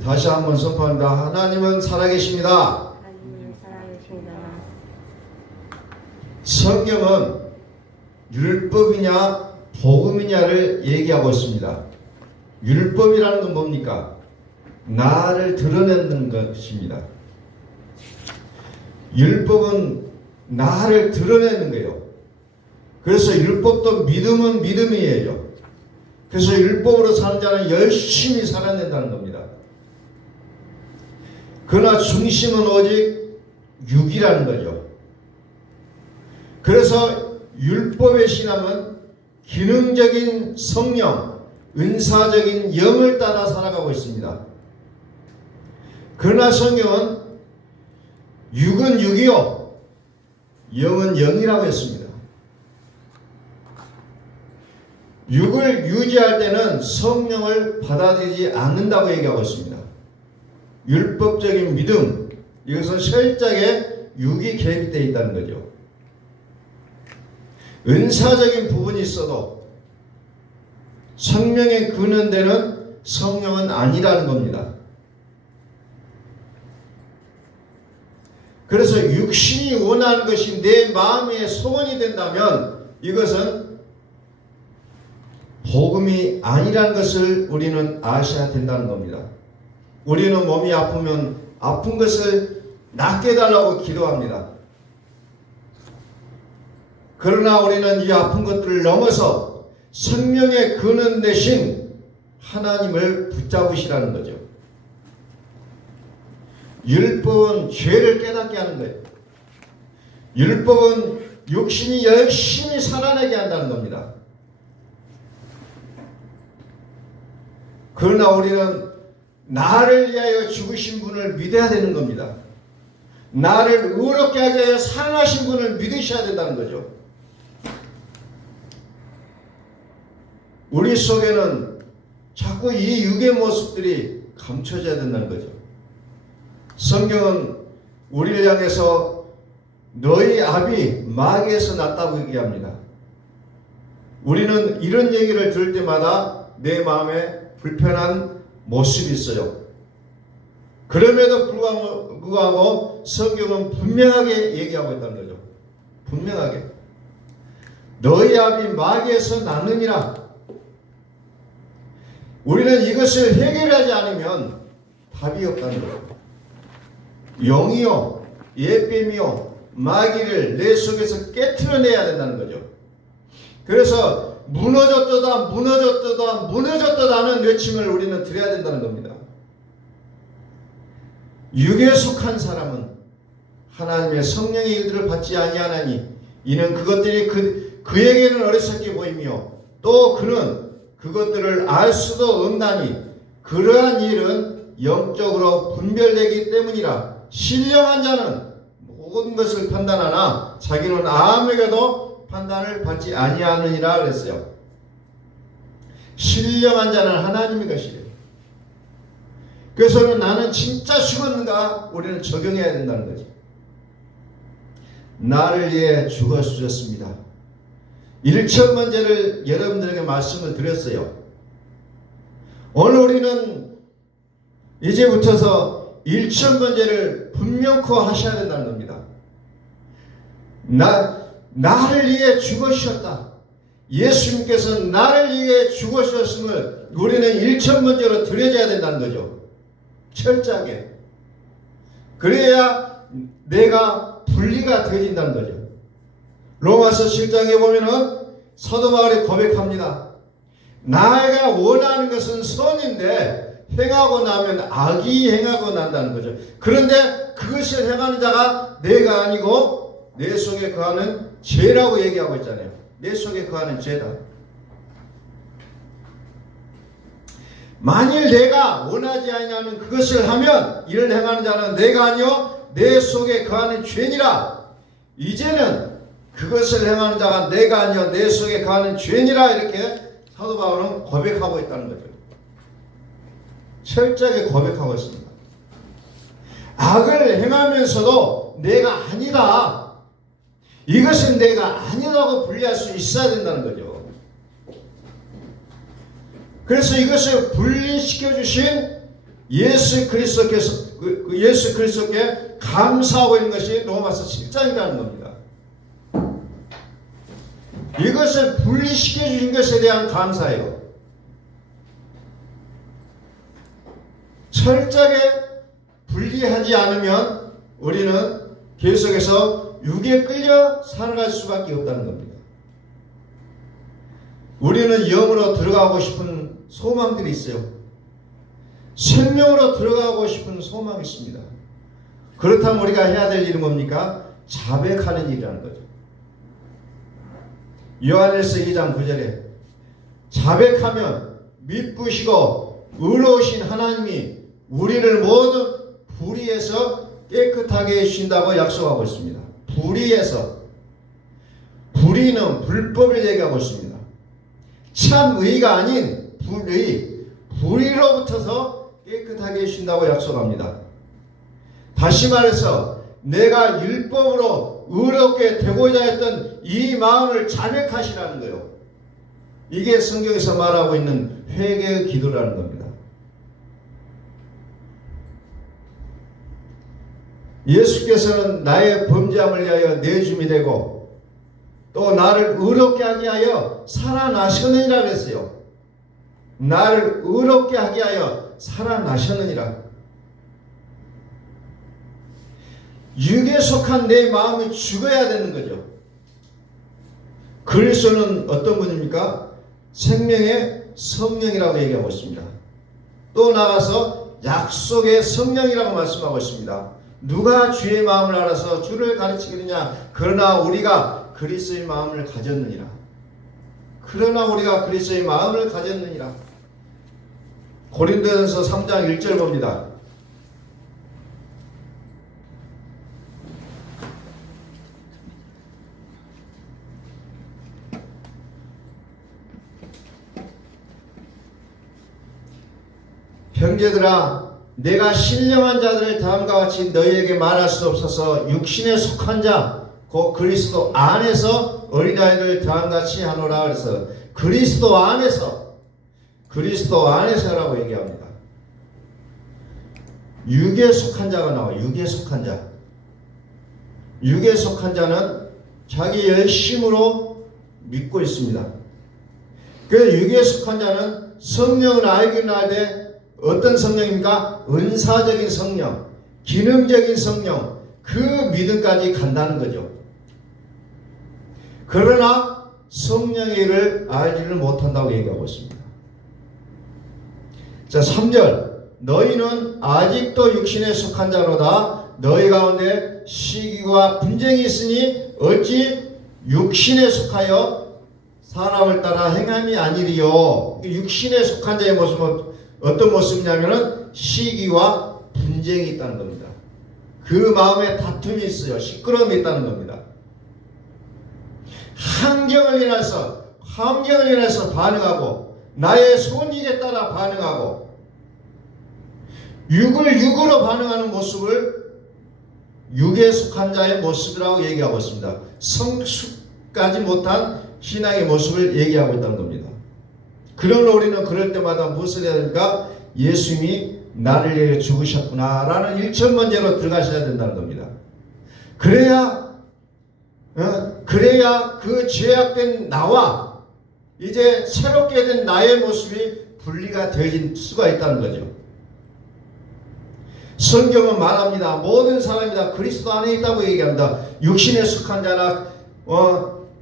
다시 한번 선포합니다. 하나님은 살아계십니다. 하나님은 살아계십니다. 성경은 율법이냐 복음이냐를 얘기하고 있습니다. 율법이라는 건 뭡니까? 나를 드러내는 것입니다. 율법은 나를 드러내는 거예요. 그래서 율법도 믿음은 믿음이에요. 그래서 율법으로 사는 자는 열심히 살아야 된다는 겁니다. 그러나 중심은 오직 육이라는 거죠. 그래서 율법의 신앙은 기능적인 성령, 은사적인 영을 따라 살아가고 있습니다. 그러나 성경은 육은 육이요, 영은 영이라고 했습니다. 육을 유지할 때는 성령을 받아들이지 않는다고 얘기하고 있습니다. 율법적인 믿음, 이것은 철저하게 육이 개입되어 있다는 거죠. 은사적인 부분이 있어도 성령의 근원되는 성령은 아니라는 겁니다. 그래서 육신이 원하는 것이 내 마음의 소원이 된다면 이것은 복음이 아니라는 것을 우리는 아셔야 된다는 겁니다. 우리는 몸이 아프면 아픈 것을 낫게 해달라고 기도합니다. 그러나 우리는 이 아픈 것들을 넘어서 생명의 근원 대신 하나님을 붙잡으시라는 거죠. 율법은 죄를 깨닫게 하는 거예요. 율법은 육신이 열심히 살아내게 한다는 겁니다. 그러나 우리는 나를 위하여 죽으신 분을 믿어야 되는 겁니다. 나를 의롭게 하게 하여 살아나신 분을 믿으셔야 된다는 거죠. 우리 속에는 자꾸 이 육의 모습들이 감춰져야 된다는 거죠. 성경은 우리를 향해서 너희 압이 마귀에서 났다고 얘기합니다. 우리는 이런 얘기를 들을 때마다 내 마음에 불편한 모습이 있어요. 그럼에도 불구하고 성경은 분명하게 얘기하고 있다는 거죠. 분명하게. 너희 압이 마귀에서 나느니라. 우리는 이것을 해결하지 않으면 답이 없다는 거예요. 영이요, 예뱀이요, 마귀를 내 속에서 깨트려내야 된다는 거죠. 그래서 무너졌도다, 무너졌도다, 무너졌도다는 외침을 우리는 드려야 된다는 겁니다. 육에 속한 사람은 하나님의 성령의 일들을 받지 아니하나니 이는 그것들이 그에게는 어리석게 보이며 또 그는 그것들을 알 수도 없나니 그러한 일은 영적으로 분별되기 때문이라. 신령한 자는 모든 것을 판단하나 자기는 아무에게도 판단을 받지 아니하느니라 그랬어요. 신령한 자는 하나님의 것이래요. 그래서 나는 진짜 죽었는가 우리는 적용해야 된다는 거지. 나를 위해 죽어주셨습니다. 1천번제를 여러분들에게 말씀을 드렸어요. 오늘 우리는 이제부터서 1천번제를 분명코 하셔야 된다는 겁니다. 나를 위해 죽으셨다. 예수님께서 나를 위해 죽으셨음을 우리는 1천번제로 드려져야 된다는 거죠. 철저하게. 그래야 내가 분리가 되어진다는 거죠. 로마서 7장에 보면은 사도 바울이 고백합니다. 나가 원하는 것은 선인데 행하고 나면 악이 행하고 난다는 거죠. 그런데 그것을 행하는 자가 내가 아니고 내 속에 거하는 죄라고 얘기하고 있잖아요. 내 속에 거하는 죄다. 만일 내가 원하지 아니하는 그것을 하면 이를 행하는 자는 내가 아니요 내 속에 거하는 죄니라. 이제는 그것을 행하는 자가 내가 아니요 내 속에 거하는 죄니라. 이렇게 사도 바울은 고백하고 있다는 거죠. 철저하게 고백하고 있습니다. 악을 행하면서도 내가 아니다. 이것은 내가 아니라고 분리할 수 있어야 된다는 거죠. 그래서 이것을 분리시켜 주신 예수 그리스도께서 예수 그리스도께 감사하고 있는 것이 로마서 7장이라는 겁니다. 이것을 분리시켜 주신 것에 대한 감사예요. 철저하게 분리하지 않으면 우리는 계속해서 육에 끌려 살아갈 수밖에 없다는 겁니다. 우리는 영으로 들어가고 싶은 소망들이 있어요. 생명으로 들어가고 싶은 소망이 있습니다. 그렇다면 우리가 해야 될 일은 뭡니까? 자백하는 일이라는 거죠. 요한일서 2장 9절에 자백하면 미쁘시고 의로우신 하나님이 우리를 모든 불의에서 깨끗하게 해주신다고 약속하고 있습니다. 불의에서. 불의는 불법을 얘기하고 있습니다. 참 의가 아닌 불의, 불의로부터서 깨끗하게 해주신다고 약속합니다. 다시 말해서 내가 율법으로 의롭게 되고자 했던 이 마음을 자백하시라는 거예요. 이게 성경에서 말하고 있는 회개의 기도라는 겁니다. 예수께서는 나의 범죄함을 위하여 내 줌이 되고 또 나를 의롭게 하게 하여 살아나셨느니라 그랬어요. 나를 의롭게 하게 하여 살아나셨느니라. 육에 속한 내 마음이 죽어야 되는 거죠. 그리스도는 어떤 분입니까? 생명의 성령이라고 얘기하고 있습니다. 또 나가서 약속의 성령이라고 말씀하고 있습니다. 누가 주의 마음을 알아서 주를 가르치겠느냐? 그러나 우리가 그리스도의 마음을 가졌느니라. 그러나 우리가 그리스도의 마음을 가졌느니라. 고린도전서 3장 1절 봅니다. 형제들아 내가 신령한 자들을 다음과 같이 너희에게 말할 수 없어서 육신에 속한 자 곧 그리스도 안에서 어린아이를 다음같이 하노라. 그래서 그리스도 안에서라고 얘기합니다. 육에 속한 자가 나와요. 육에 속한 자. 육에 속한 자는 자기 열심으로 믿고 있습니다. 그 육에 속한 자는 성령을 알기는 알되 어떤 성령입니까? 은사적인 성령, 기능적인 성령, 그 믿음까지 간다는 거죠. 그러나 성령의 일을 알지를 못한다고 얘기하고 있습니다. 자, 3절 너희는 아직도 육신에 속한 자로다. 너희 가운데 시기와 분쟁이 있으니 어찌 육신에 속하여 사람을 따라 행함이 아니리요. 육신에 속한 자의 모습은 어떤 모습이냐면은 시기와 분쟁이 있다는 겁니다. 그 마음에 다툼이 있어요. 시끄러움이 있다는 겁니다. 환경을 인해서 반응하고 나의 손익에 따라 반응하고 육으로 반응하는 모습을 육에 속한 자의 모습이라고 얘기하고 있습니다. 성숙하지 못한 신앙의 모습을 얘기하고 있다는 겁니다. 그러나 우리는 그럴 때마다 무엇을 해야 됩니까? 예수님이 나를 위해 죽으셨구나 라는 일천번제로 들어가셔야 된다는 겁니다. 그래야 그 죄악된 나와 이제 새롭게 된 나의 모습이 분리가 될 수가 있다는 거죠. 성경은 말합니다. 모든 사람이 다 그리스도 안에 있다고 얘기합니다. 육신에 속한 자나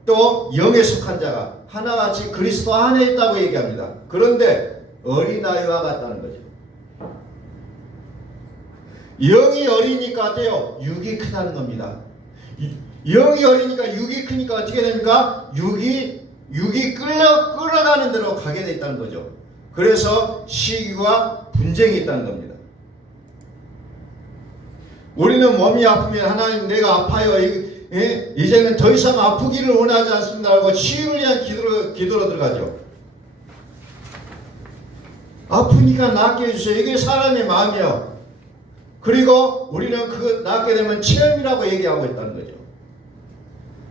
또 영에 속한 자가 하나같이 그리스도 안에 있다고 얘기합니다. 그런데 어린아이와 같다는 거죠. 영이 어리니까 어때요? 육이 크다는 겁니다. 영이 어리니까 육이 크니까 어떻게 됩니까? 육이 끌어가는 대로 가게 돼 있다는 거죠. 그래서 시기와 분쟁이 있다는 겁니다. 우리는 몸이 아프면 하나님 내가 아파요. 이제는 더 이상 아프기를 원하지 않습니다 하고 치유를 위한 기도로 들어가죠. 아프니까 낫게 해주세요. 이게 사람의 마음이에요. 그리고 우리는 그 낫게 되면 체험이라고 얘기하고 있다는 거죠.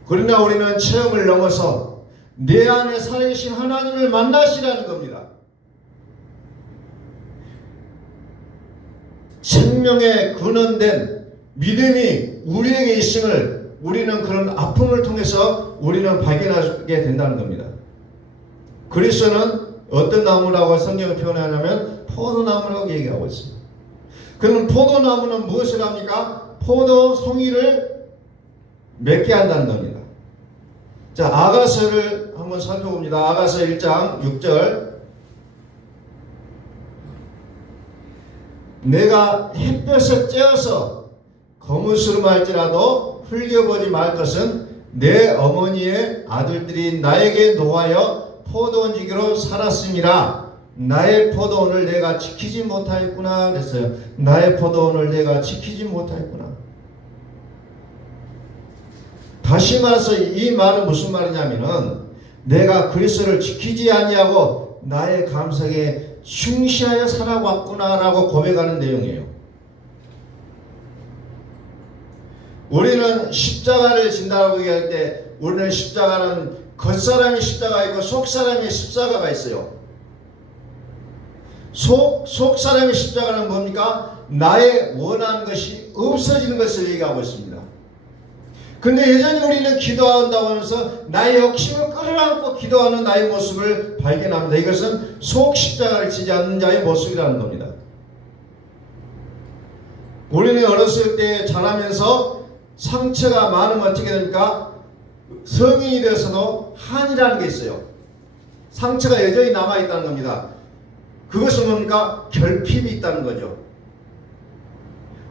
그러나 우리는 체험을 넘어서 내 안에 살아계신 하나님을 만나시라는 겁니다. 생명의 근원된 믿음이 우리에게 있음을 우리는 그런 아픔을 통해서 우리는 발견하게 된다는 겁니다. 그리스도는 어떤 나무라고 성경을 표현하냐면 포도나무라고 얘기하고 있습니다. 그러면 포도나무는 무엇을 합니까? 포도 송이를 맺게 한다는 겁니다. 자, 아가서를 한번 살펴봅니다. 아가서 1장 6절. 내가 햇볕에 쬐어서 거무스름할지라도 흘겨보지 말 것은 내 어머니의 아들들이 나에게 노하여 포도원지기로 살았음이라. 나의 포도원을 내가 지키지 못하였구나 그랬어요. 나의 포도원을 내가 지키지 못하였구나. 다시 말해서 이 말은 무슨 말이냐면은 내가 그리스도를 지키지 아니하고 나의 감성에 충실하여 살아왔구나라고 고백하는 내용이에요. 우리는 십자가를 진다라고 얘기할 때 우리는 십자가는 겉사람의 십자가 있고 속사람의 십자가가 있어요. 속사람의 십자가는 뭡니까? 나의 원하는 것이 없어지는 것을 얘기하고 있습니다. 근데 여전히 우리는 기도한다고 하면서 나의 욕심을 끌어안고 기도하는 나의 모습을 발견합니다. 이것은 속 십자가를 지지 않는 자의 모습이라는 겁니다. 우리는 어렸을 때 자라면서 상처가 많으면 어떻게 됩니까? 성인이 되어서도 한이라는 게 있어요. 상처가 여전히 남아있다는 겁니다. 그것은 뭡니까? 결핍이 있다는 거죠.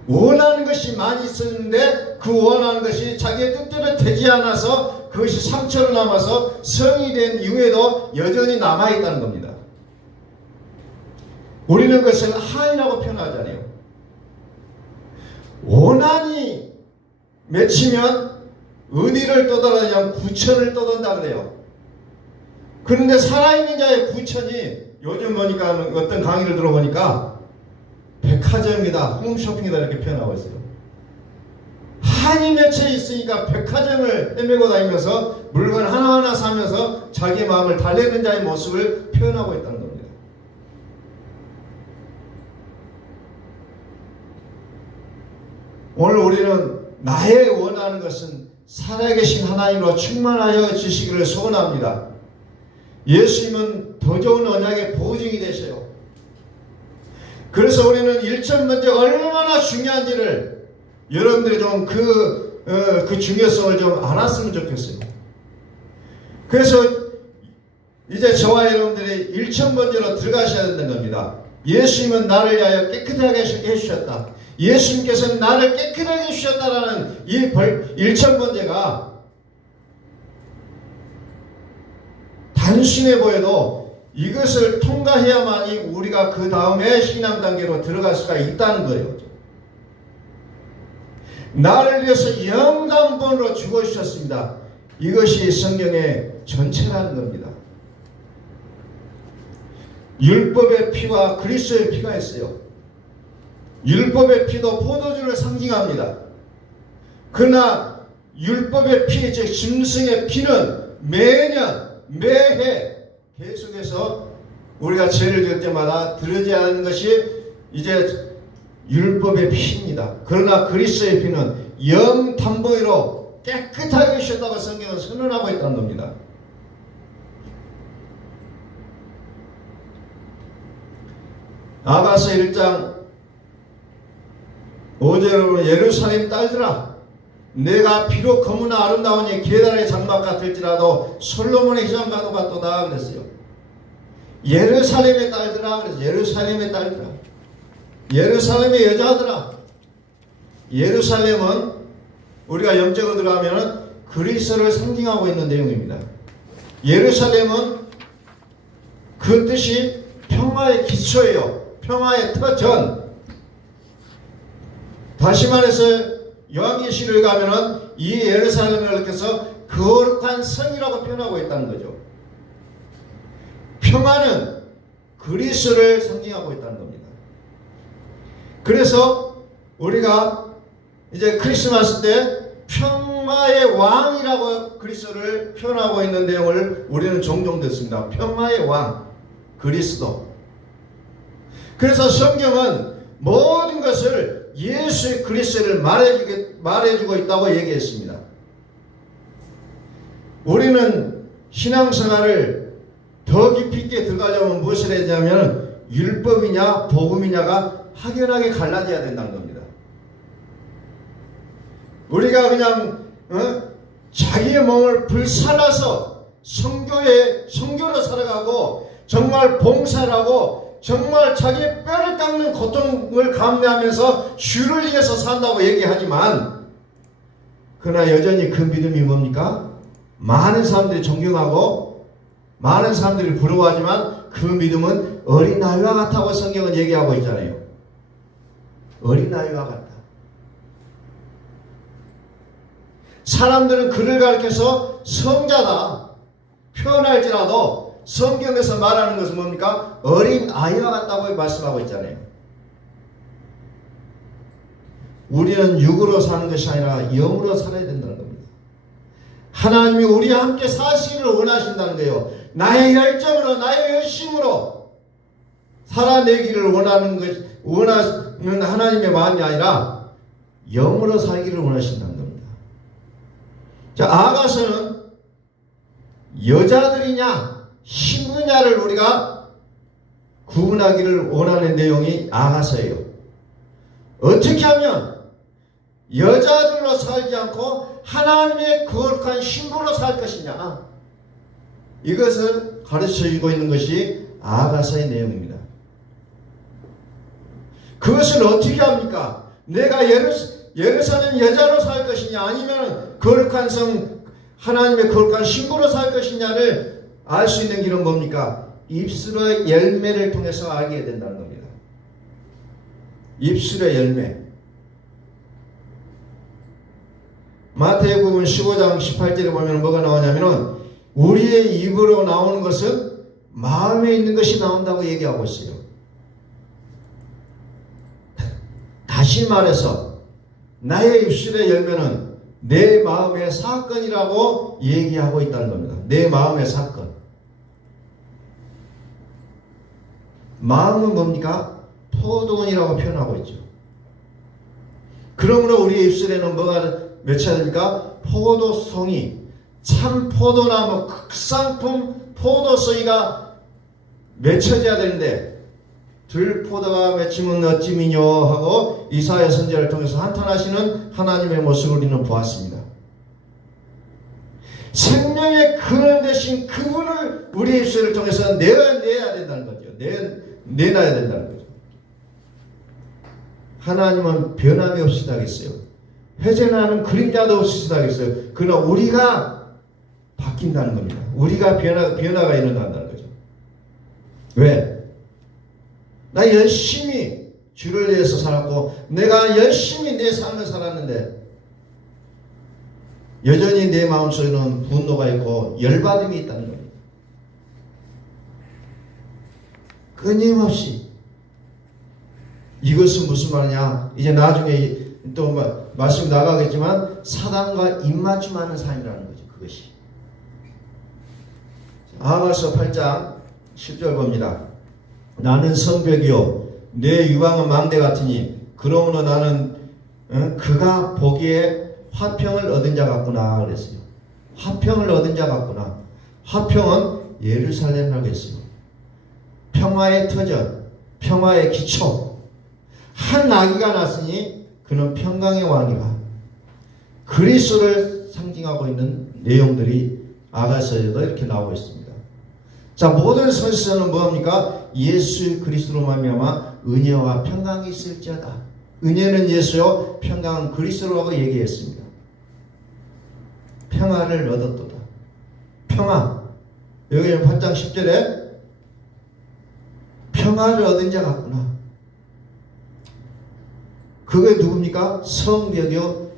원하는 것이 많이 있었는데 그 원하는 것이 자기의 뜻대로 되지 않아서 그것이 상처로 남아서 성이 된 이후에도 여전히 남아있다는 겁니다. 우리는 그것을 한이라고 표현하잖아요. 원한이 맺히면 의리를 떠돌아다니면 구천을 떠돈다 그래요. 그런데 살아있는 자의 구천이 요즘 보니까 어떤 강의를 들어보니까 백화점이다, 홈쇼핑이다 이렇게 표현하고 있어요. 한이 맺혀 있으니까 백화점을 헤매고 다니면서 물건 하나하나 사면서 자기의 마음을 달래는 자의 모습을 표현하고 있다는 겁니다. 오늘 우리는 나의 원하는 것은 살아계신 하나님으로 충만하여 주시기를 소원합니다. 예수님은 더 좋은 언약의 보증이 되셔요. 그래서 우리는 일천번째 얼마나 중요한지를 여러분들이 좀 그 중요성을 좀 알았으면 좋겠어요. 그래서 이제 저와 여러분들이 일천번째로 들어가셔야 된다는 겁니다. 예수님은 나를 위하여 깨끗하게 해주셨다. 예수님께서는 나를 깨끗하게 해주셨다라는 이 일천번째가 단순해 보여도 이것을 통과해야만이 우리가 그 다음에 신앙 단계로 들어갈 수가 있다는 거예요. 나를 위해서 영단번으로 죽어주셨습니다. 이것이 성경의 전체라는 겁니다. 율법의 피와 그리스도의 피가 있어요. 율법의 피도 포도주를 상징합니다. 그러나 율법의 피, 즉 짐승의 피는 매년 매해 계속해서 우리가 죄를 지을 때마다 들어지 않는 것이 이제 율법의 피입니다. 그러나 그리스도의 피는 영탄보이로 깨끗하게 하셨다고 성경은 선언하고 있다는 겁니다. 아가서 1장 5절로 예루살렘 딸들아 내가 비록 거무나 아름다우니 계달의 장막 같을지라도 솔로몬의 희장과도 같도다 그랬어요. 예루살렘의 딸들아 그래서 예루살렘의 딸들아 예루살렘의 여자들아. 예루살렘은 우리가 영적으로 들어가면 그리스도를 상징하고 있는 내용입니다. 예루살렘은 그 뜻이 평화의 기초예요. 평화의 터전. 다시 말해서 요한계시록에 가면은 이 예루살렘을 이렇게서 거룩한 성이라고 표현하고 있다는 거죠. 평화는 그리스도를 상징하고 있다는 겁니다. 그래서 우리가 이제 크리스마스 때 평화의 왕이라고 그리스도를 표현하고 있는 내용을 우리는 종종 듣습니다. 평화의 왕 그리스도. 그래서 성경은 모든 것을 예수 그리스도를 말해주고 있다고 얘기했습니다. 우리는 신앙생활을 더 깊이 있게 들어가려면 무엇을 해야 되냐면 율법이냐 복음이냐가 확연하게 갈라져야 된다는 겁니다. 우리가 그냥 자기의 몸을 불살라서 성교로 살아가고 정말 봉사를 하고 정말 자기의 뼈를 깎는 고통을 감내하면서 주를 위해서 산다고 얘기하지만 그러나 여전히 그 믿음이 뭡니까? 많은 사람들이 존경하고 많은 사람들이 부러워하지만 그 믿음은 어린아이와 같다고 성경은 얘기하고 있잖아요. 어린아이와 같다. 사람들은 그를 가리켜서 성자다 표현할지라도 성경에서 말하는 것은 뭡니까? 어린아이와 같다고 말씀하고 있잖아요. 우리는 육으로 사는 것이 아니라 영으로 살아야 된다는 겁니다. 하나님이 우리와 함께 사시기를 원하신다는 거예요. 나의 열정으로 나의 열심으로 살아내기를 원하는 하나님의 마음이 아니라 영으로 살기를 원하신다는 겁니다. 자, 아가서는 여자들이냐 신부냐를 우리가 구분하기를 원하는 내용이 아가서예요. 어떻게 하면 여자들로 살지 않고 하나님의 거룩한 신부로 살 것이냐, 이것을 가르쳐주고 있는 것이 아가서의 내용입니다. 그것을 어떻게 합니까? 내가 예루살렘 여자로 살 것이냐 아니면 거룩한 하나님의 거룩한 신부로 살 것이냐를 알 수 있는 길은 뭡니까? 입술의 열매를 통해서 알게 된다는 겁니다. 입술의 열매. 마태복음 15장 18절에 보면 뭐가 나오냐면은 우리의 입으로 나오는 것은 마음에 있는 것이 나온다고 얘기하고 있어요. 다시 말해서 나의 입술의 열매는 내 마음의 사건이라고 얘기하고 있다는 겁니다. 내 마음의 사건. 마음은 뭡니까? 포도원이라고 표현하고 있죠. 그러므로 우리의 입술에는 뭐가 맺혀야 됩니까? 포도송이, 참 포도나무 극상품 포도송이가 맺혀져야 되는데 들포도가 맺히면 어찌미뇨 하고 이사야 선지자를 통해서 한탄하시는 하나님의 모습을 우리는 보았습니다. 생명의 근원 되신 그분을 우리 입술을 통해서 내야 된다는 거죠. 내놔야 된다는 거죠. 하나님은 변함이 없으시다겠어요. 회전하는 그림자도 없으시다겠어요. 그러나 우리가 바뀐다는 겁니다. 우리가 변화가 일어난다는 거죠. 왜? 나 열심히 주를 위해서 살았고 내가 열심히 내 삶을 살았는데 여전히 내 마음속에는 분노가 있고 열받음이 있다는 겁니다. 끊임없이. 이것은 무슨 말이냐? 이제 나중에 또 말씀 나가겠지만 사단과 입맞춤하는 삶이라는 거죠. 그것이. 아가서 8장 10절 봅니다. 나는 성벽이요 내 유방은 망대 같으니 그러므로 나는 그가 보기에 화평을 얻은 자 같구나 그랬어요. 화평을 얻은 자 같구나. 화평은 예루살렘이라고 했어요. 평화의 터전, 평화의 기초. 한 아기가 났으니 그는 평강의 왕이라. 그리스도를 상징하고 있는 내용들이 아가서에도 이렇게 나오고 있습니다. 자, 모든 선지서는 뭐합니까? 예수 그리스도로 말미암아 은혜와 평강이 있을지어다. 은혜는 예수요, 평강은 그리스도라고 얘기했습니다. 평화를 얻었도다. 평화. 여기 8장 10절에 평화를 얻은 자 같구나. 그게 누굽니까? 성벽이요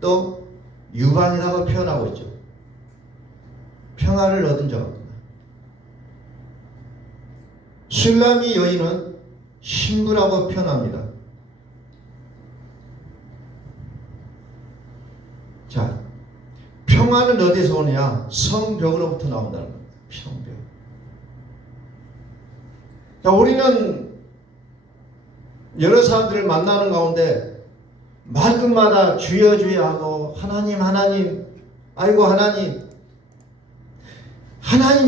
또 유방이라고 표현하고 있죠. 평화를 얻은 자 같구나. 슐라미 여인은 신부라고 표현합니다. 자, 평화는 어디서 오느냐? 성벽으로부터 나온다는 겁니다. 성벽. 자, 우리는 여러 사람들을 만나는 가운데 말끝마다 주여 주여 하고 하나님 하나님 아이고 하나님이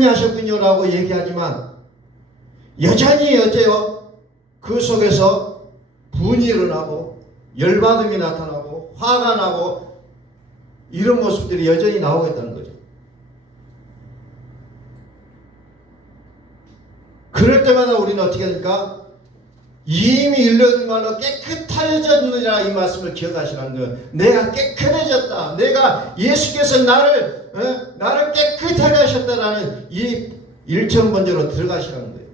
하셨군요 라고 얘기하지만 여전히 어째요? 그 속에서 분이 일어나고 열받음이 나타나고 화가 나고 이런 모습들이 여전히 나오고 있다는 거죠. 그럴 때마다 우리는 어떻게 합니까? 이미 일러둔 말로 깨끗해졌느니라 이 말씀을 기억하시라는 거예요. 내가 깨끗해졌다. 내가 예수께서 나를 깨끗하게 하셨다라는 이 일천번제로 들어가시라는 거예요.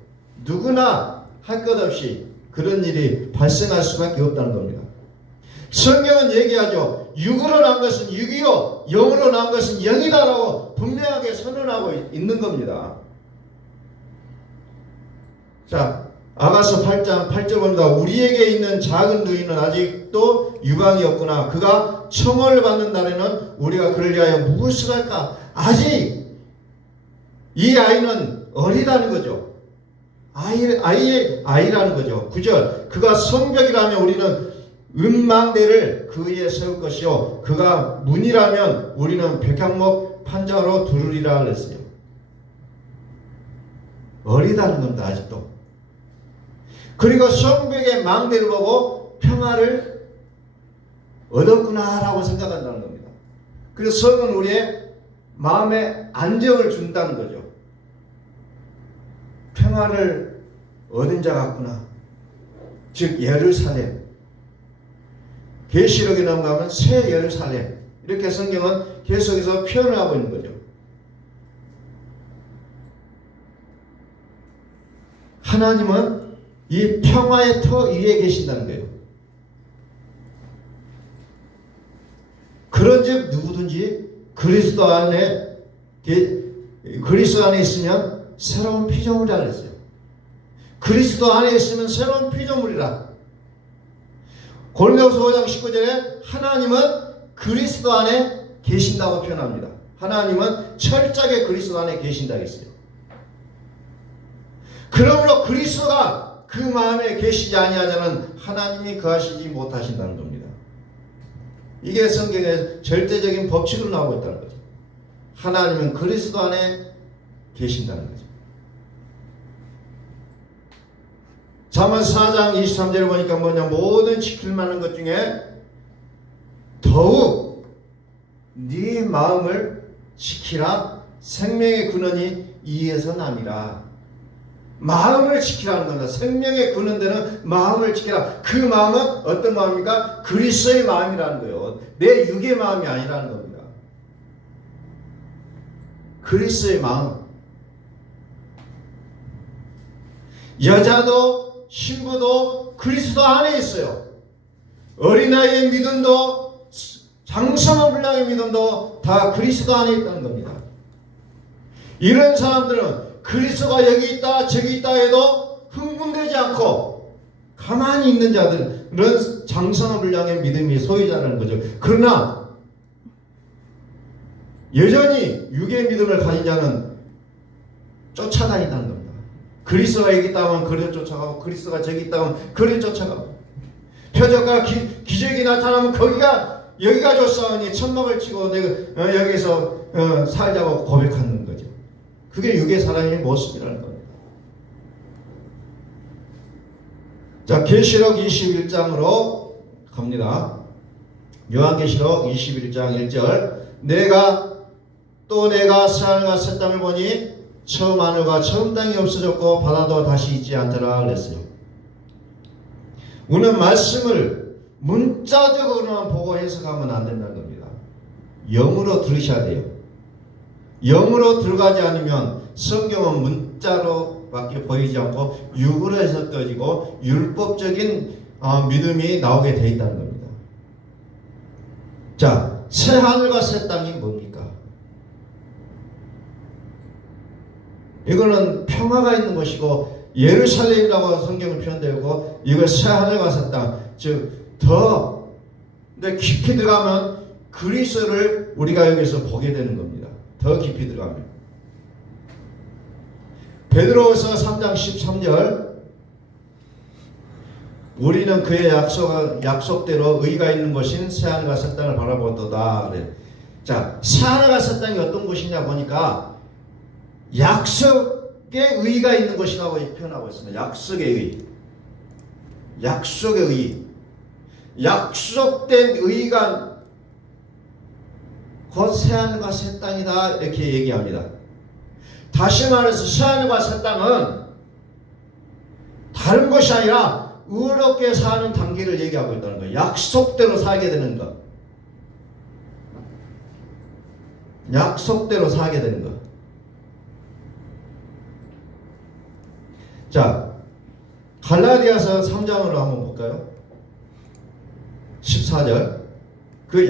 누구나 할 것 없이 그런 일이 발생할 수밖에 없다는 겁니다. 성경은 얘기하죠. 육으로 난 것은 육이요 영으로 난 것은 영이다라고 분명하게 선언하고 있는 겁니다. 자, 아가서 8장 8절 봅니다. 우리에게 있는 작은 누이는 아직도 유방이 없구나. 그가 청혼을 받는 날에는 우리가 그를 위하여 무엇을 할까? 아직 이 아이는 어리다는 거죠. 아이라는 거죠. 9절 그가 성벽이라면 우리는 은망대를 그 위에 세울 것이요 그가 문이라면 우리는 백향목 판자로 두르리라 그랬어요. 어리다는 겁니다. 아직도. 그리고 성벽의 망대를 보고 평화를 얻었구나 라고 생각한다는 겁니다. 그래서 성은 우리의 마음에 안정을 준다는 거죠. 평화를 얻은 자 같구나. 즉 예루살렘. 계시록에 넘어가면 새 예루살렘. 이렇게 성경은 계속해서 표현을 하고 있는 거죠. 하나님은 이 평화의 터 위에 계신다는 거예요. 그런즉 누구든지 그리스도 안에 있으면 새로운 피조물이라 그랬어요. 그리스도 안에 있으면 새로운 피조물이라. 고린도후서 5장 19절에 하나님은 그리스도 안에 계신다고 표현합니다. 하나님은 철저하게 그리스도 안에 계신다고 했어요. 그러므로 그리스도가 그 마음에 계시지 아니하자는 하나님이 거하시지 못하신다는 겁니다. 이게 성경의 절대적인 법칙으로 나오고 있다는 거죠. 하나님은 그리스도 안에 계신다는 거죠. 잠언 4장 23절을 보니까 뭐냐, 모든 지킬 만한 것 중에 더욱 네 마음을 지키라. 생명의 근원이 이에서 남이라. 마음을 지키라는 겁니다. 생명의 근원되는 마음을 지키라. 그 마음은 어떤 마음입니까? 그리스도의 마음이라는 거예요. 내 육의 마음이 아니라는 겁니다. 그리스도의 마음. 여자도 신부도 그리스도 안에 있어요. 어린아이의 믿음도 장성어불량의 믿음도 다 그리스도 안에 있다는 겁니다. 이런 사람들은 그리스도가 여기 있다 저기 있다 해도 흥분되지 않고 가만히 있는 자들은 장성어불량의 믿음이 소유자라는 거죠. 그러나 여전히 육의 믿음을 가진 자는 쫓아다닌다는 겁니다. 그리스도가 여기 있다 하면 그를 쫓아가고 그리스도가 저기 있다 하면 그를 쫓아가고 표적과 기적이 나타나면 여기가 좋사오니 천막을 치고 내가 여기서 살자고 고백하는 거죠. 그게 육의 사람의 모습이라는 겁니다. 자, 계시록 21장으로 갑니다. 요한계시록 21장 1절 내가 새하늘과 새 땅을 보니 처음 하늘과 처음 땅이 없어졌고 바다도 다시 있지 않더라 그랬어요. 우리는 말씀을 문자적으로만 보고 해석하면 안 된다는 겁니다. 영으로 들으셔야 돼요. 영으로 들어가지 않으면 성경은 문자로밖에 보이지 않고 육으로 해석되어지고 율법적인 믿음이 나오게 되어 있다는 겁니다. 자, 새 하늘과 새 땅이 뭡니까? 이거는 평화가 있는 것이고 예루살렘이라고 성경은 표현되고 이거 새 하늘과 새 땅, 즉 근데 깊이 들어가면 그리스도를 우리가 여기서 보게 되는 겁니다. 더 깊이 들어가면 베드로후서 3장 13절 우리는 그의 약속대로 의가 있는 것인 새하늘과 새 땅을 바라보도다. 그래. 자, 새하늘과 새 땅이 어떤 곳이냐 보니까 약속의 의가 있는 것이라고 표현하고 있습니다. 약속의 의. 약속의 의. 약속된 의가 곧 새하늘과 새 땅이다. 이렇게 얘기합니다. 다시 말해서 새하늘과 새 땅은 다른 것이 아니라 의롭게 사는 단계를 얘기하고 있다는 거예요. 약속대로 살게 되는 것. 약속대로 살게 되는 것. 자, 갈라디아서 3장으로 한번 볼까요? 14절. 그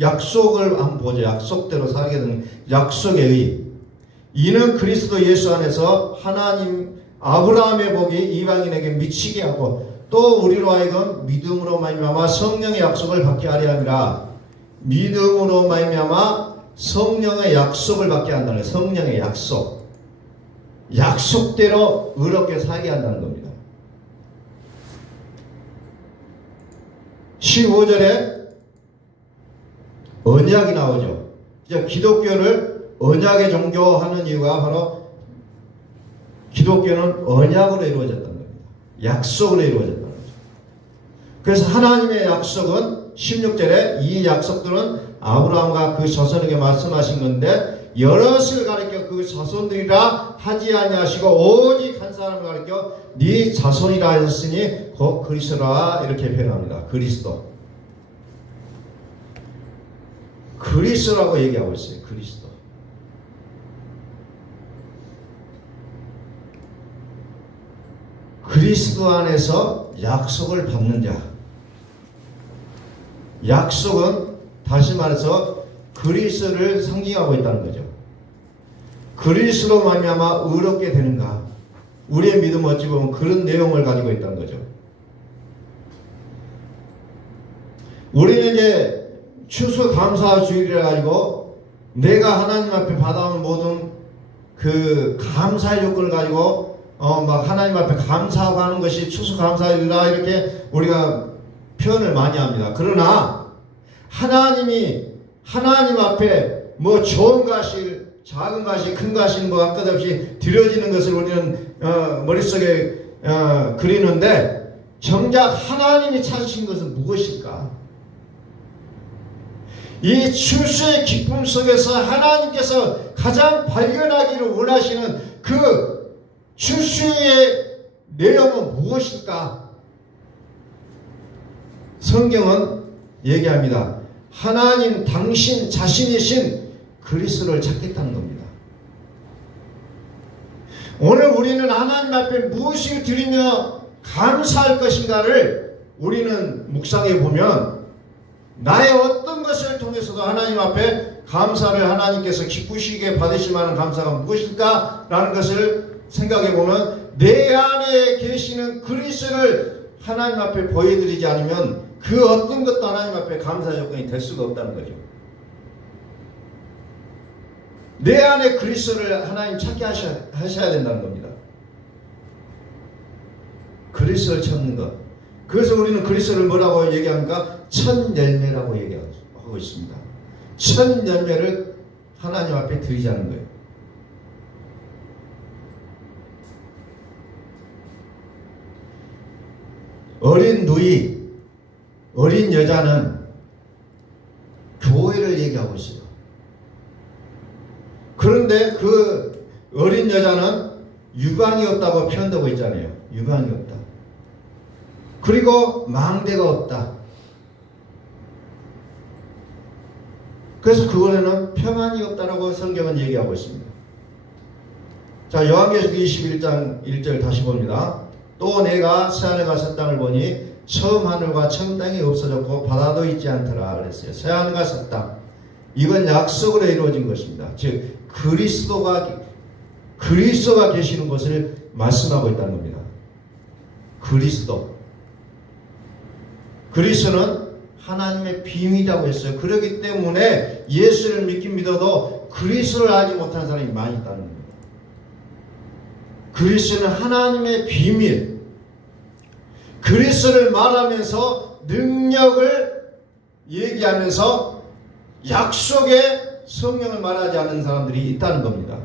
약속을 한번 보죠. 약속대로 살게 되는 약속의 의. 이는 그리스도 예수 안에서 하나님 아브라함의 복이 이방인에게 미치게 하고 또 우리로 하여금 믿음으로 말미암아 성령의 약속을 받게 하려 함이라. 믿음으로 말미암아 성령의 약속을 받게 한다는 거예요. 성령의 약속. 약속대로 의롭게 살게 한다는 겁니다. 15절에 언약이 나오죠. 이제 기독교를 언약의 종교하는 이유가 바로 기독교는 언약으로 이루어졌다는 겁니다. 약속으로 이루어졌다는 거죠. 그래서 하나님의 약속은 16절에 이 약속들은 아브라함과 그 자손에게 말씀하신 건데 여럿을 가리켜 그 자손들이라 하지 아니하시고 오직 한 사람을 가리켜 네 자손이라 하셨으니 곧 그리스도라 이렇게 표현합니다. 그리스도라고 얘기하고 있어요. 그리스도. 그리스도 안에서 약속을 받는 자. 약속은 다시 말해서 그리스도를 상징하고 있다는 거죠. 그리스도로 말미암아 의롭게 되는가. 우리의 믿음 어찌 보면 그런 내용을 가지고 있다는 거죠. 우리는 이제 추수감사주일이라 가지고 내가 하나님 앞에 받아온 모든 그 감사의 요건을 가지고 막 하나님 앞에 감사하고 하는 것이 추수감사주일이라 이렇게 우리가 표현을 많이 합니다. 그러나 하나님이 하나님 앞에 뭐 좋은 가시, 작은 가시, 큰 가시는 뭐 끝없이 드려지는 것을 우리는 머릿속에 그리는데 정작 하나님이 찾으신 것은 무엇일까? 이 추수의 기쁨 속에서 하나님께서 가장 발견하기를 원하시는 그 추수의 내용은 무엇일까? 성경은 얘기합니다. 하나님 당신 자신이신 그리스도를 찾겠다는 겁니다. 오늘 우리는 하나님 앞에 무엇을 드리며 감사할 것인가를 우리는 묵상해 보면 나의 어떤 것을 통해서도 하나님 앞에 감사를 하나님께서 기쁘시게 받으실 만한 감사가 무엇일까? 라는 것을 생각해 보면 내 안에 계시는 그리스도를 하나님 앞에 보여드리지 않으면 그 어떤 것도 하나님 앞에 감사 조건이 될 수가 없다는 거죠. 내 안에 그리스도를 하나님 찾게 하셔야 된다는 겁니다. 그리스도를 찾는 것. 그래서 우리는 그리스도를 뭐라고 얘기합니까? 첫 열매라고 얘기하고 있습니다. 첫 열매를 하나님 앞에 드리자는 거예요. 어린 누이, 어린 여자는 교회를 얘기하고 있어요. 그런데 그 어린 여자는 유방이 없다고 표현되고 있잖아요. 유방이 없다. 그리고 망대가 없다. 그래서 그거에는 평안이 없다라고 성경은 얘기하고 있습니다. 자, 요한계시록 21장 1절 다시 봅니다. 또 내가 새하늘과 새 땅을 보니 처음 하늘과 처음 땅이 없어졌고 바다도 있지 않더라 그랬어요. 새하늘과 새 땅. 이건 약속으로 이루어진 것입니다. 즉 그리스도가 계시는 것을 말씀하고 있다는 겁니다. 그리스도는 하나님의 비밀이라고 했어요. 그렇기 때문에 예수를 믿어도 그리스도를 알지 못하는 사람이 많이 있다는 겁니다. 그리스도는 하나님의 비밀. 그리스도를 말하면서 능력을 얘기하면서 약속의 성령을 말하지 않는 사람들이 있다는 겁니다.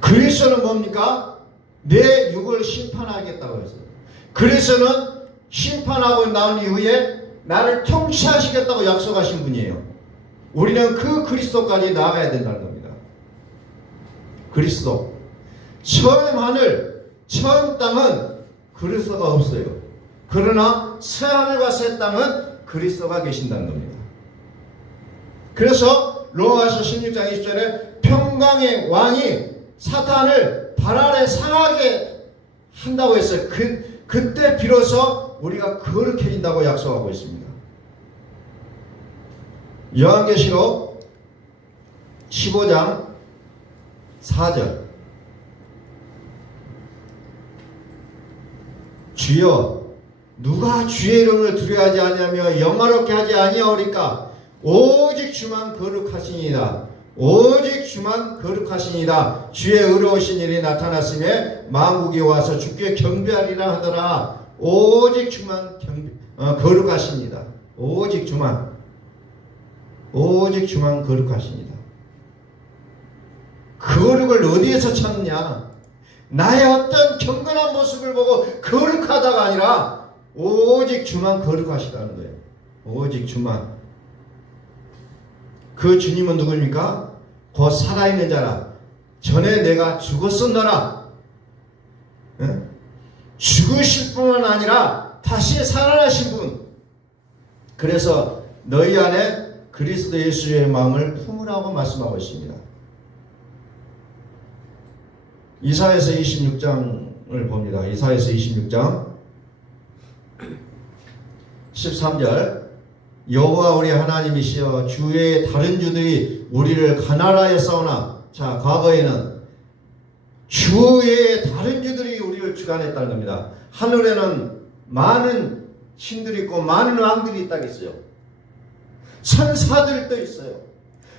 그리스도는 뭡니까? 내 육을 심판하겠다고 했어요. 그리스도는 심판하고 나온 이후에 나를 통치하시겠다고 약속하신 분이에요. 우리는 그 그리스도까지 나아가야 된다는 겁니다. 그리스도. 처음 하늘, 처음 땅은 그리스도가 없어요. 그러나 새 하늘과 새 땅은 그리스도가 계신다는 겁니다. 그래서 로마서 16장 20절에 평강의 왕이 사탄을 발 아래 상하게 한다고 했어요. 그때 비로소 우리가 거룩해진다고 약속하고 있습니다. 요한계시록 15장 4절 주여 누가 주의 이름을 두려워하지 아니하며 영화롭게 하지 아니하오리까 오직 주만 거룩하시니이다. 오직 주만 거룩하시니이다. 주의 의로우신 일이 나타났음에 만국이 와서 주께 경배하리라 하더라. 오직 주만 거룩하십니다. 오직 주만 거룩하십니다. 그 거룩을 어디에서 찾느냐? 나의 어떤 경건한 모습을 보고 거룩하다가 아니라 오직 주만 거룩하시다는 거예요. 오직 주만. 그 주님은 누구입니까? 곧 살아있는 자라. 전에 내가 죽었었노라. 죽으실 뿐만 아니라 다시 살아나신 분. 그래서 너희 안에 그리스도 예수의 마음을 품으라고 말씀하고 있습니다. 이사야서 26장을 봅니다. 이사야서 26장 13절 여호와 우리 하나님이시여 주 외에 다른 주들이 우리를 가난하였사오나 자 과거에는 주 외에 다른 주들이 우리를 주관했다는 겁니다. 하늘에는 많은 신들이 있고 많은 왕들이 있다겠어요. 천사들도 있어요.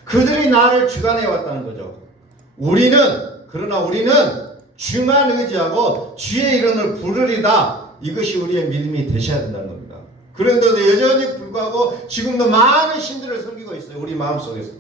그들이 나를 주관해 왔다는 거죠. 그러나 우리는 주만 의지하고 주의 이름을 부르리다. 이것이 우리의 믿음이 되셔야 된다는 겁니다. 그런데도 여전히 불구하고 지금도 많은 신들을 섬기고 있어요. 우리 마음속에서.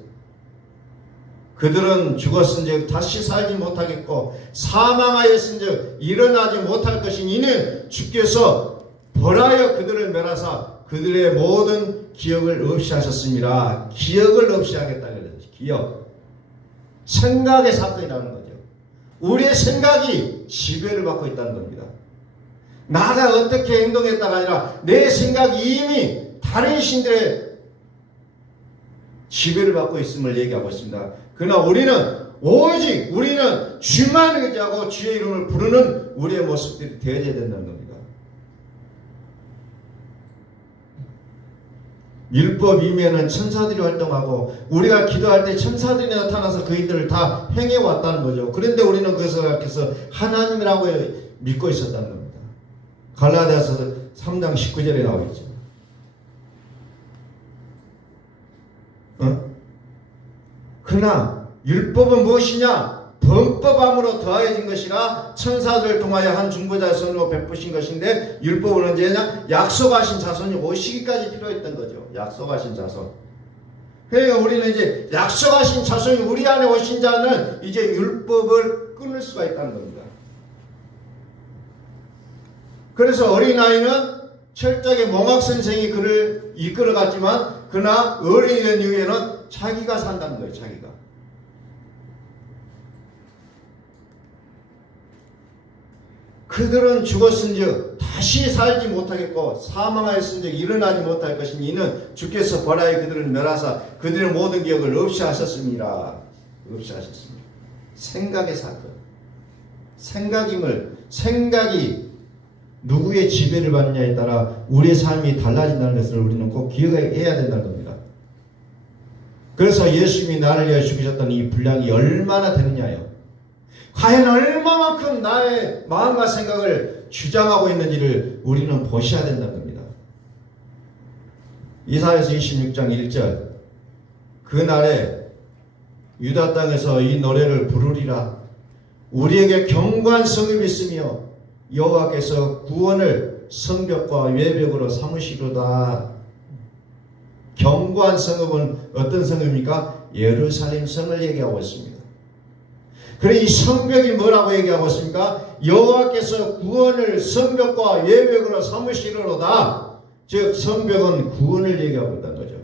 그들은 죽었은즉 다시 살지 못하겠고 사망하였은즉 일어나지 못할 것이니 이는 주께서 벌하여 그들을 멸하사 그들의 모든 기억을 없이 하셨습니다. 기억을 없이 하겠다 그랬어요. 기억. 생각의 사건이라는 거죠. 우리의 생각이 지배를 받고 있다는 겁니다. 나가 어떻게 행동했다가 아니라 내 생각이 이미 다른 신들의 지배를 받고 있음을 얘기하고 있습니다. 그러나 우리는 주만 의지하고 주의 이름을 부르는 우리의 모습들이 되어야 된다는 겁니다. 율법 이면은 천사들이 활동하고 우리가 기도할 때 천사들이 나타나서 그 일들을 다 행해왔다는 거죠. 그런데 우리는 그것을 생각해서 하나님이라고 믿고 있었다는 겁니다. 갈라디아서 3장 19절에 나오겠죠. 그러나 율법은 무엇이냐? 범법함으로 더하여진 것이라 천사들을 통하여 한 중보자손으로 베푸신 것인데 율법은 언제냐? 약속하신 자손이 오시기까지 필요했던 거죠. 약속하신 자손. 그러니까 우리는 이제 약속하신 자손이 우리 안에 오신 자는 이제 율법을 끊을 수가 있다는 겁니다. 그래서 어린아이는 철저하게 몽학선생이 그를 이끌어갔지만 그러나 어른이 된 이후에는 자기가 산다는 거예요. 자기가. 그들은 죽었은즉 다시 살지 못하겠고 사망하였은즉 일어나지 못할 것이니 이는 주께서 벌하여 그들을 멸하사 그들의 모든 기억을 없이 하셨습니다. 없이 하셨습니다. 생각의 사건. 생각이 누구의 지배를 받느냐에 따라 우리의 삶이 달라진다는 것을 우리는 꼭 기억해야 된다는 겁니다. 그래서 예수님이 나를 위하여 죽으셨던 이 분량이 얼마나 되느냐요. 과연 얼마만큼 나의 마음과 생각을 주장하고 있는지를 우리는 보셔야 된다는 겁니다. 이사야서 26장 1절 그날에 유다 땅에서 이 노래를 부르리라. 우리에게 견고한 성읍이 있으며 여호와께서 구원을 성벽과 외벽으로 삼으시로다. 견고한 성읍은 어떤 성읍입니까? 예루살렘 성을 얘기하고 있습니다. 그래 이 성벽이 뭐라고 얘기하고 있습니까? 여호와께서 구원을 성벽과 외벽으로 삼으시로다. 즉 성벽은 구원을 얘기하고 있다는 거죠.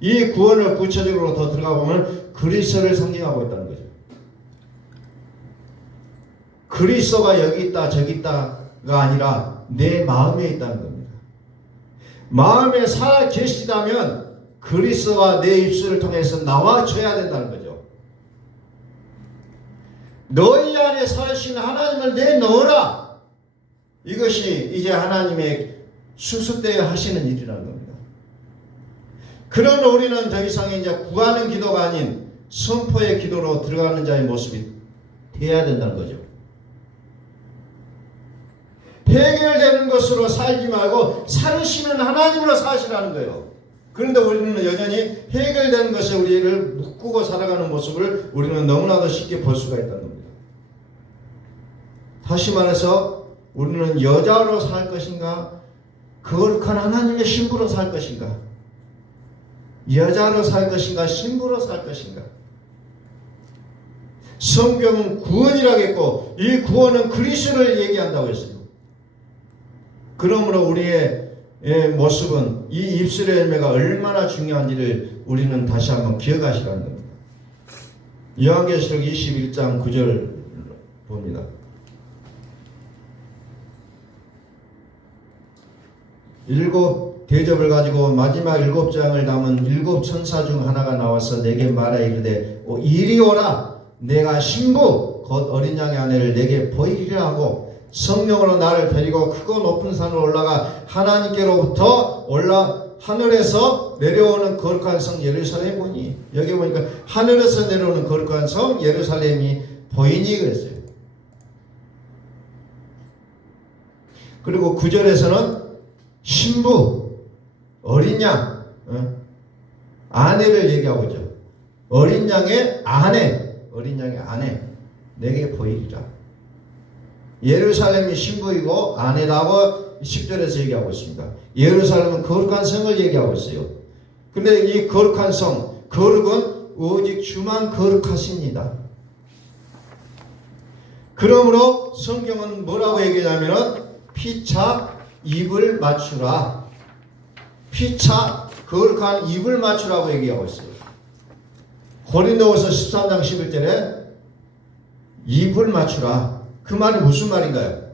이 구원을 구체적으로 더 들어가 보면 그리스도를 상징하고 있다는 거죠. 그리스도가 여기 있다 저기 있다가 아니라 내 마음에 있다는 겁니다. 마음에 살아 계시다면 그리스도가 내 입술을 통해서 나와줘야 된다는 거죠. 너희 안에 사신 하나님을 내넣어라. 이것이 이제 하나님의 수습되어 하시는 일이라는 겁니다. 그런 우리는 더 이상 이제 구하는 기도가 아닌 선포의 기도로 들어가는 자의 모습이 되어야 된다는 거죠. 해결되는 것으로 살지 말고 살으시는 하나님으로 사시라는 거예요. 그런데 우리는 여전히 해결되는 것에 우리를 묶고 살아가는 모습을 우리는 너무나도 쉽게 볼 수가 있다는 겁니다. 다시 말해서 우리는 여자로 살 것인가 거룩한 하나님의 신부로 살 것인가 여자로 살 것인가 신부로 살 것인가. 성경은 구원이라고 했고 이 구원은 그리스도를 얘기한다고 했어요. 그러므로 우리의 모습은 이 입술의 열매가 얼마나 중요한지를 우리는 다시 한번 기억하시라는 겁니다. 요한계시록 21장 9절 봅니다. 일곱 대접을 가지고 마지막 일곱 장을 담은 일곱 천사 중 하나가 나와서 내게 말하여 이르되 이리 오라. 내가 신부 곧 어린 양의 아내를 내게 보이리라 하고 성령으로 나를 데리고 크고 높은 산으로 올라가 하나님께로부터 하늘에서 내려오는 거룩한 성 예루살렘 보니. 여기 보니까 하늘에서 내려오는 거룩한 성 예루살렘이 보이니 그랬어요. 그리고 9절에서는 신부 어린 양 아내를 얘기하고 있죠. 어린 양의 아내 내게 보이리라. 예루살렘이 신부이고 아내라고 10절에서 얘기하고 있습니다. 예루살렘은 거룩한 성을 얘기하고 있어요. 근데 이 거룩한 성, 거룩은 오직 주만 거룩하십니다. 그러므로 성경은 뭐라고 얘기하냐면 피차 입을 맞추라. 피차 거룩한 입을 맞추라고 얘기하고 있어요. 고린도후서 13장 11절에 입을 맞추라. 그 말이 무슨 말인가요?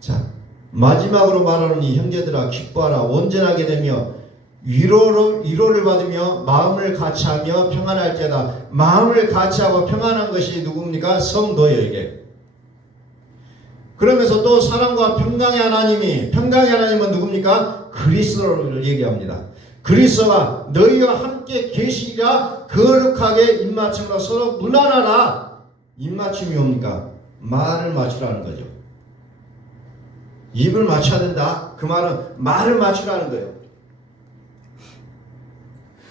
자, 마지막으로 말하노니 형제들아 기뻐하라. 온전하게 되며 위로를 받으며 마음을 같이하며 평안할지어다. 마음을 같이하고 평안한 것이 누굽니까? 성도예요 이게. 그러면서 또 사랑과 평강의 하나님은 누굽니까? 그리스도를 얘기합니다. 그리스도가 너희와 함께 계시리라. 거룩하게 입맞춤으로 서로 무난하라. 입맞춤이 뭡니까? 말을 맞추라는 거죠. 입을 맞춰야 된다. 그 말은 말을 맞추라는 거예요.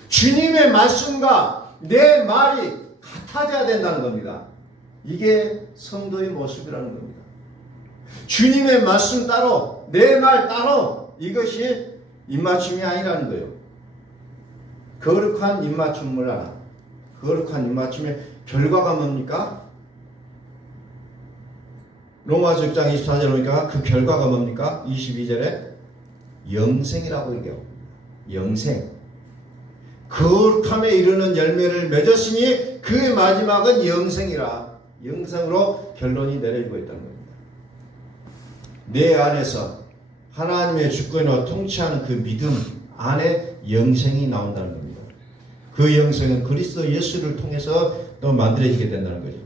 주님의 말씀과 내 말이 같아져야 된다는 겁니다. 이게 성도의 모습이라는 겁니다. 주님의 말씀 따로 내 말 따로 이것이 입맞춤이 아니라는 거예요. 거룩한 입맞춤을 하라. 거룩한 입맞춤의 결과가 뭡니까? 로마서 6장 24절에 보니까 그 결과가 뭡니까? 22절에 영생이라고 얘기해요. 영생. 거룩함에 이르는 열매를 맺었으니 그 마지막은 영생이라. 영생으로 결론이 내려지고 있다는 겁니다. 내 안에서 하나님의 주권으로 통치하는 그 믿음 안에 영생이 나온다는 겁니다. 그 영생은 그리스도 예수를 통해서 또 만들어지게 된다는 거죠.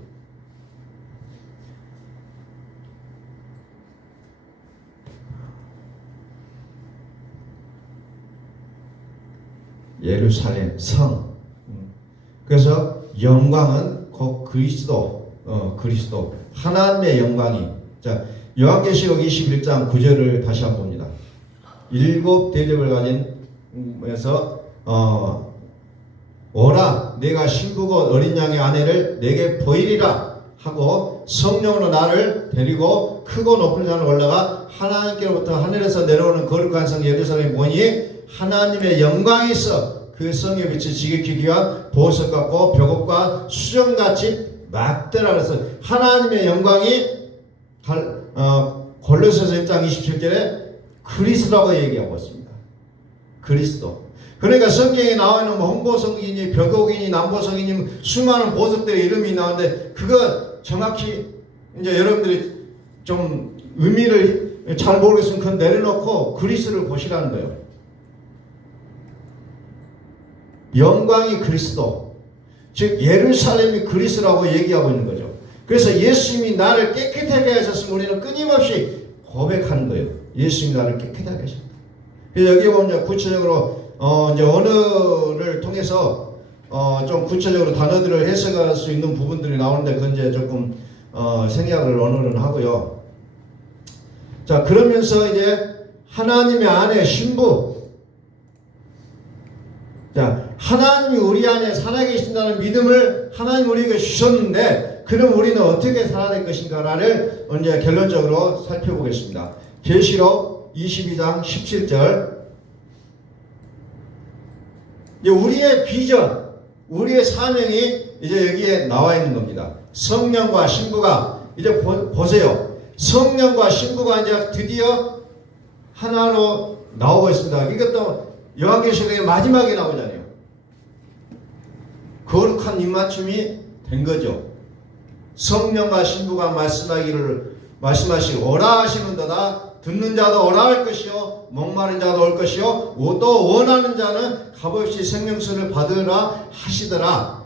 예루살렘 성. 그래서 영광은 곧 그리스도 하나님의 영광이. 자, 요한계시록 21장 9절을 다시 한번 봅니다. 일곱 대접을 가진 에서 오라 내가 신부고 어린 양의 아내를 내게 보이리라. 하고 성령으로 나를 데리고 크고 높은 산을 올라가 하나님께로부터 하늘에서 내려오는 거룩한 성 예루살렘에 보니 하나님의 영광이 있어 그 성의 빛이 지극히 귀한 보석 같고 벽옥과 수정같이 막대라. 그래서 하나님의 영광이 골로새서 1장 27절에 그리스도라고 얘기하고 있습니다. 그리스도. 그러니까 성경에 나와 있는 홍보석이니 벽옥이니 남보석이니 수많은 보석들의 이름이 나오는데 그거 정확히 이제 여러분들이 좀 의미를 잘 모르겠으면 그건 내려놓고 그리스도를 보시라는 거예요. 영광이 그리스도, 즉 예루살렘이 그리스도라고 얘기하고 있는 거죠. 그래서 예수님이 나를 깨끗하게 하셨으면 우리는 끊임없이 고백하는 거예요. 예수님이 나를 깨끗하게 하셨다. 그래서 여기 보면 구체적으로 이제 언어를 통해서 좀 구체적으로 단어들을 해석할 수 있는 부분들이 나오는데 그건 이제 조금 생략을 언어는 하고요. 자, 그러면서 이제 하나님의 안에 신부. 자, 하나님이 우리 안에 살아계신다는 믿음을 하나님 우리에게 주셨는데 그럼 우리는 어떻게 살아야 될 것인가를 이제 결론적으로 살펴보겠습니다. 계시록 22장 17절. 우리의 비전, 우리의 사명이 이제 여기에 나와 있는 겁니다. 성령과 신부가 이제 보세요. 성령과 신부가 이제 드디어 하나로 나오고 있습니다. 이것도 요한계시록의 마지막에 나오잖아요. 거룩한 입맞춤이 된 거죠. 성령과 신부가 말씀하시고 오라 하시는도다. 듣는 자도 오라 할 것이요 목마른 자도 올 것이요 또 원하는 자는 값없이 생명수를 받으라 하시더라.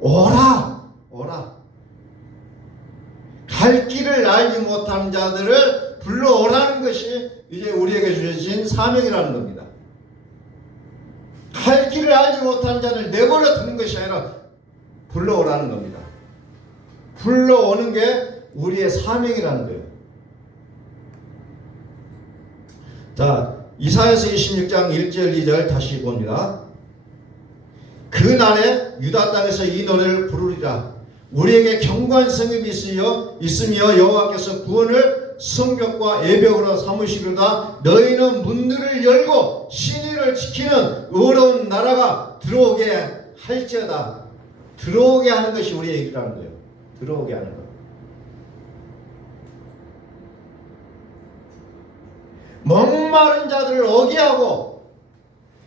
오라 갈 길을 알지 못하는 자들을 불러오라는 것이 이제 우리에게 주어진 사명이라는 겁니다. 갈 길을 알지 못하는 자를 내버려 두는 것이 아니라 불러오라는 겁니다. 불러오는 게 우리의 사명이라는 거예요. 자, 이사야서 26장 1절 2절 다시 봅니다. 그날에 유다 땅에서 이 노래를 부르리라. 우리에게 견고한 성읍이 있으며 여호와께서 구원을 성벽과 애벽으로 삼으시리로다. 너희는 문들을 열고 신의를 지키는 의로운 나라가 들어오게 할지어다. 들어오게 하는 것이 우리의 얘기라는 거예요. 들어오게 하는 것. 목마른 자들을 오게 하고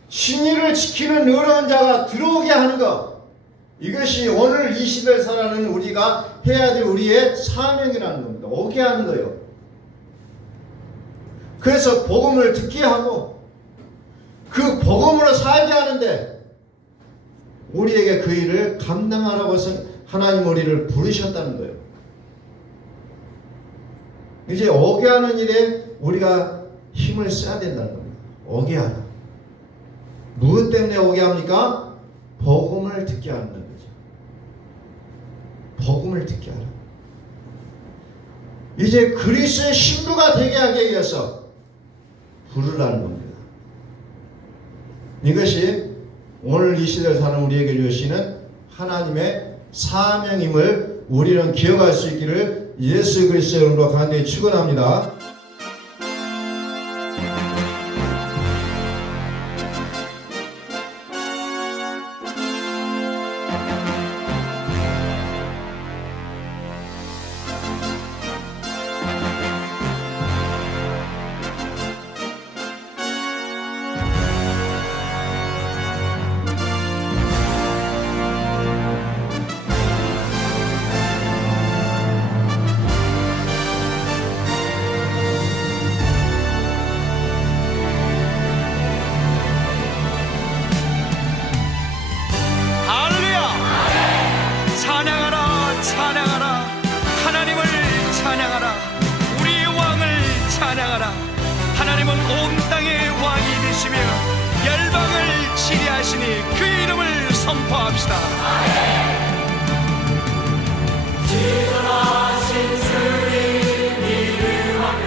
신의를 지키는 의로운 자가 들어오게 하는 것. 이것이 오늘 이 시대를 살아가는 우리가 해야 될 우리의 사명이라는 겁니다. 오게 하는 거예요. 그래서 복음을 듣게 하고 그 복음으로 살게 하는데 우리에게 그 일을 감당하라고 해서 하나님 우리를 부르셨다는 거예요. 이제 오게 하는 일에 우리가 힘을 써야 된다는 겁니다. 오게 하라. 무엇 때문에 오게 합니까? 복음을 듣게 하는 거죠. 복음을 듣게 하라. 이제 그리스도의 신부가 되게 하기 위해서 부르라는 겁니다. 이것이 오늘 이 시대를 사는 우리에게 주시는 하나님의 사명임을 우리는 기억할 수 있기를 예수 그리스도의 이름으로 간절히 축원합니다. 하나님은 온 땅의 왕이 되시며 열방을 치리하시니 그 이름을 선포합시다. 지존하신 주님 이름 앞에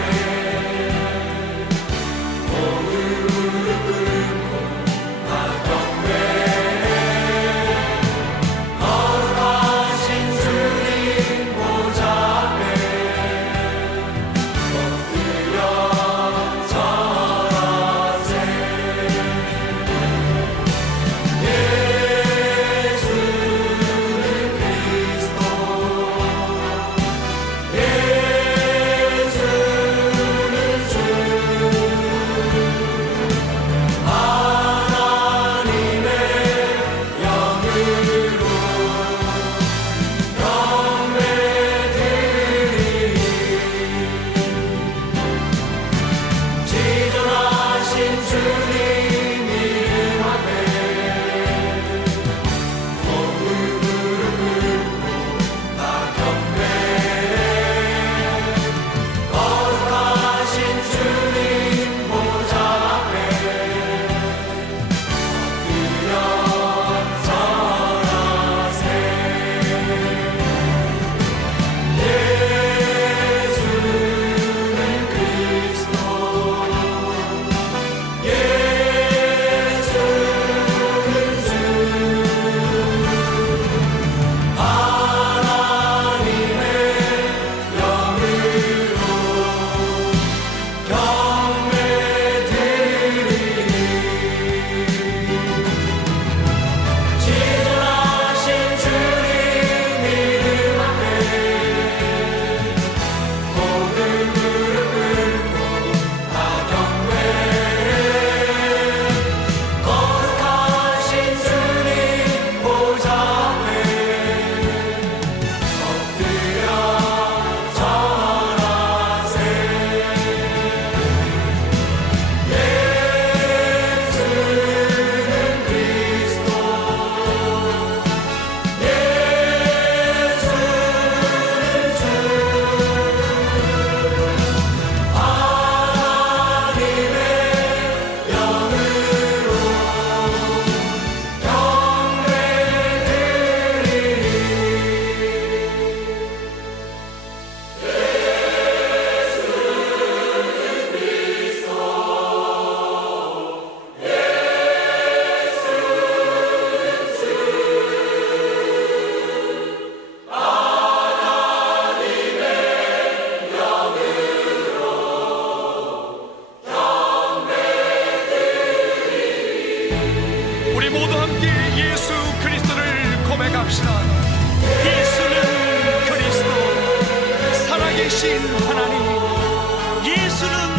모두 무릎 꿇고 나경배 거룩하신 주님 우리 모두 함께 예수 그리스도를 고백합시다. 예수는 그리스도, 살아계신 하나님. 예수는